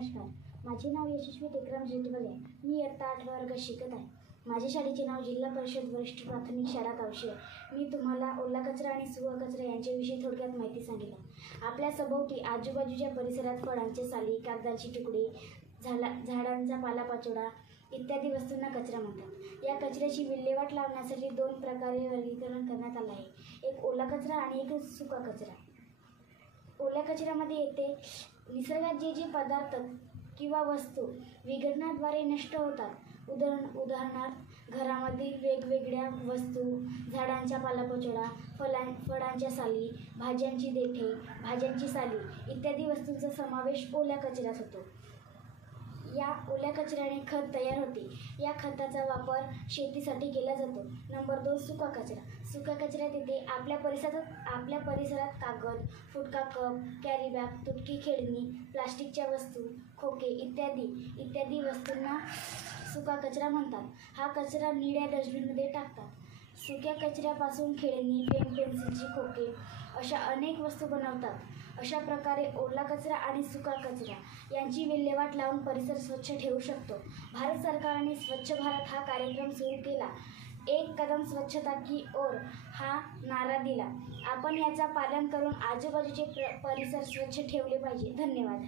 नमस्कार. माझे नाव यशस्वी टेकराम जेटवले आहे. मी इयत्ता 8व्या वर्गात शिकत आहे. माझ्या शाळेचे नाव जिल्हा परिषद वरिष्ठ प्राथमिक शाळा कावशी आहे. मी तुम्हाला ओला कचरा आणि सुका कचरा यांच्याविषयी थोडक्यात माहिती सांगितली. आपल्या सभोवती आजूबाजूच्या परिसरात फळांचे साली, कागदाची तुकडे, झाडांचा पालापाचोळा इत्यादी वस्तूंना कचरा म्हणतात. या कचऱ्याची विल्हेवाट लावण्यासाठी 2 प्रकारे वर्गीकरण करण्यात आले आहे. एक ओला कचरा आणि एक सुका कचरा. ओल्या कचऱ्यामध्ये येते निसर्गात जे पदार्थ किंवा वस्तू विघटनाद्वारे नष्ट होतात, उदाहरणार्थ घरामधील वेगवेगळ्या वस्तू, झाडांच्या पालापाचोळा, फळांच्या साली, भाज्यांची देठे, भाज्यांची साली इत्यादी वस्तूंचा समावेश ओल्या कचऱ्यात होतो. या ओल्या कचऱ्याने खत तयार होते. या खताचा वापर शेतीसाठी केला जातो. नंबर 2 सुका कचरा. सुका कचऱ्यात येते आपल्या परिसरात कागद, फुटका कप, कॅरी बॅग, तुटकी खेळणी, प्लास्टिकच्या वस्तू, खोके इत्यादी वस्तूंना सुका कचरा म्हणतात. हा कचरा निळ्या डस्टबिनमध्ये टाकतात. सुक्या कचऱ्यापासून खेळणी, पेन, पेन्सिलची खोके अशा अनेक वस्तू बनवतात. अशा प्रकारे ओला कचरा आणि सुका कचरा यांची विल्हेवाट लावून परिसर स्वच्छ ठेवू शकतो. भारत सरकारने स्वच्छ भारत हा कार्यक्रम सुरू केला. एक कदम स्वच्छता की ओर हा नारा दिला. आपण याचा पालन करून आजूबाजूचे परिसर स्वच्छ ठेवले पाहिजे. धन्यवाद.